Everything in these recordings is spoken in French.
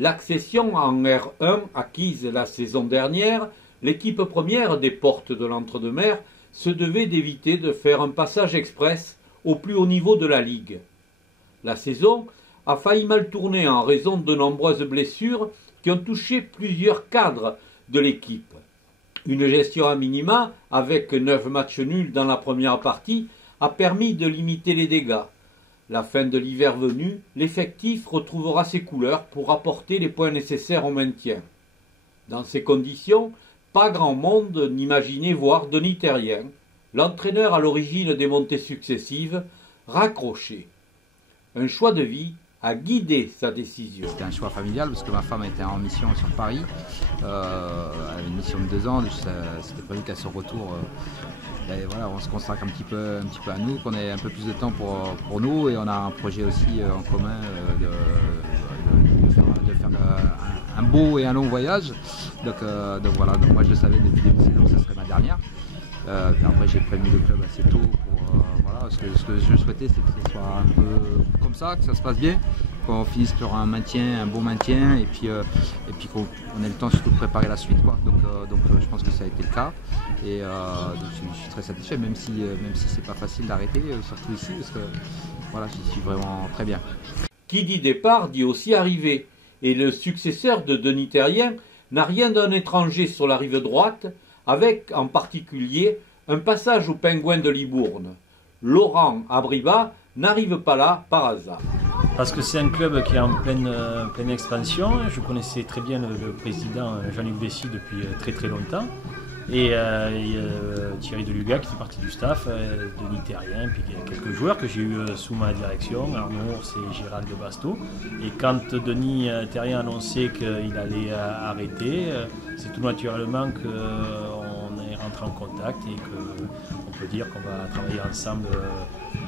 l'accession en R1 acquise la saison dernière, l'équipe première des Portes de l'Entre-deux-Mers se devait d'éviter de faire un passage express au plus haut niveau de la Ligue. La saison a failli mal tourner en raison de nombreuses blessures qui ont touché plusieurs cadres de l'équipe. Une gestion à minima, avec 9 matchs nuls dans la première partie, a permis de limiter les dégâts. La fin de l'hiver venu, l'effectif retrouvera ses couleurs pour apporter les points nécessaires au maintien. Dans ces conditions, pas grand monde n'imaginait voir Denis Terrien, l'entraîneur à l'origine des montées successives, raccrocher. Un choix de vie a guidé sa décision. C'était un choix familial parce que ma femme était en mission sur Paris, elle avait une mission de 2 ans, c'était prévu qu'à son retour, voilà, on se consacre un petit peu à nous, qu'on ait un peu plus de temps pour nous, et on a un projet aussi en commun de faire un beau et un long voyage. Donc voilà, donc moi je le savais depuis le début de saison que ce serait ma dernière. Après j'ai prévenu le club assez tôt pour voilà, ce que je souhaitais, c'est que ce soit un peu comme ça, que ça se passe bien, qu'on finisse sur un maintien, un bon maintien, et puis qu'on ait le temps surtout de préparer la suite, quoi. Donc je pense que ça a été le cas, et donc je suis très satisfait, même si c'est pas facile d'arrêter, surtout ici, parce que voilà, j'y suis vraiment très bien. Qui dit départ dit aussi arrivée, et le successeur de Denis Terrien n'a rien d'un étranger sur la rive droite, avec en particulier un passage aux Pingouins de Libourne. Laurent Abriba n'arrive pas là par hasard. Parce que c'est un club qui est en pleine expansion. Je connaissais très bien le président Jean-Luc Bessy depuis très longtemps. Et Thierry Deluga qui fait partie du staff, Denis Terrien, puis il y a quelques joueurs que j'ai eu sous ma direction, Arnaud Ours et Gérald de Basto. Et quand Denis Terrien a annoncé qu'il allait arrêter, c'est tout naturellement qu'on est rentré en contact et qu'on peut dire qu'on va travailler ensemble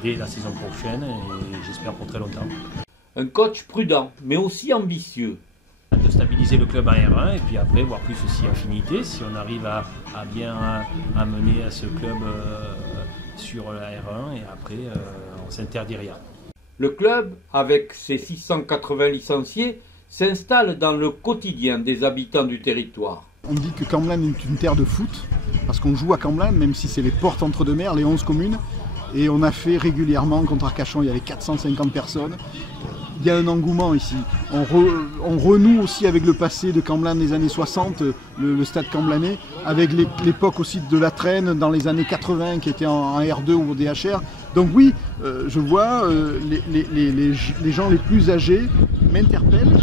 dès la saison prochaine et j'espère pour très longtemps. Un coach prudent mais aussi ambitieux. De stabiliser le club en R1 et puis après voir plus aussi affinité, si on arrive à bien amener ce club sur la R1 et après on s'interdit rien. Le club, avec ses 680 licenciés, s'installe dans le quotidien des habitants du territoire. On dit que Camblin est une terre de foot, parce qu'on joue à Camblin, même si c'est les Portes Entre-deux-Mers, les 11 communes, et on a fait régulièrement contre Arcachon, il y avait 450 personnes. Il y a un engouement ici. On renoue aussi avec le passé de Camblin des années 60, le stade camblanais, avec l'époque aussi de la Traîne dans les années 80 qui était en R2 ou au DHR. Donc oui, je vois les gens les plus âgés m'interpellent,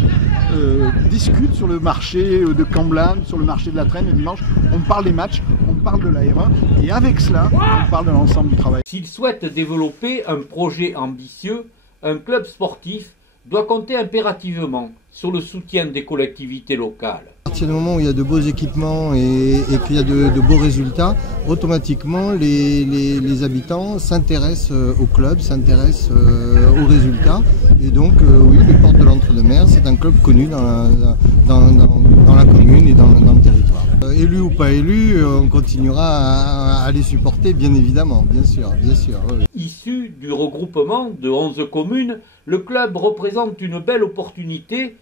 discutent sur le marché de Camblin, sur le marché de la Traîne le dimanche. On parle des matchs, on parle de la R1 et avec cela, on parle de l'ensemble du travail. S'il souhaite développer un projet ambitieux, un club sportif doit compter impérativement sur le soutien des collectivités locales. À partir du moment où il y a de beaux équipements et qu'il y a de beaux résultats, automatiquement les habitants s'intéressent au club, s'intéressent aux résultats. Et donc oui, les Portes de l'Entre-deux-Mers, c'est un club connu dans la commune et dans le territoire. Élu ou pas élu, on continuera à les supporter, bien évidemment, bien sûr. Oui. Issu du regroupement de 11 communes, le club représente une belle opportunité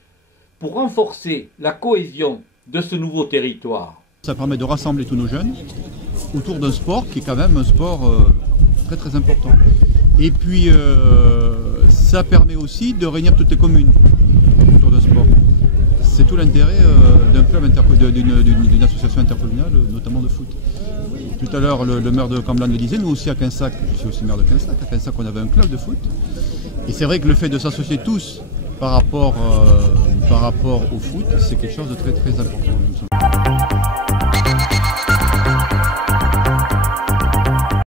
pour renforcer la cohésion de ce nouveau territoire. Ça permet de rassembler tous nos jeunes autour d'un sport qui est quand même un sport très important. Et puis ça permet aussi de réunir toutes les communes autour d'un sport. C'est tout l'intérêt d'un club, d'une association intercommunale, notamment de foot. Tout à l'heure, le maire de Camblin le disait, nous aussi à Quinsac, je suis aussi maire de Quinsac, à Quinsac on avait un club de foot. Et c'est vrai que le fait de s'associer tous par rapport au foot, c'est quelque chose de très important.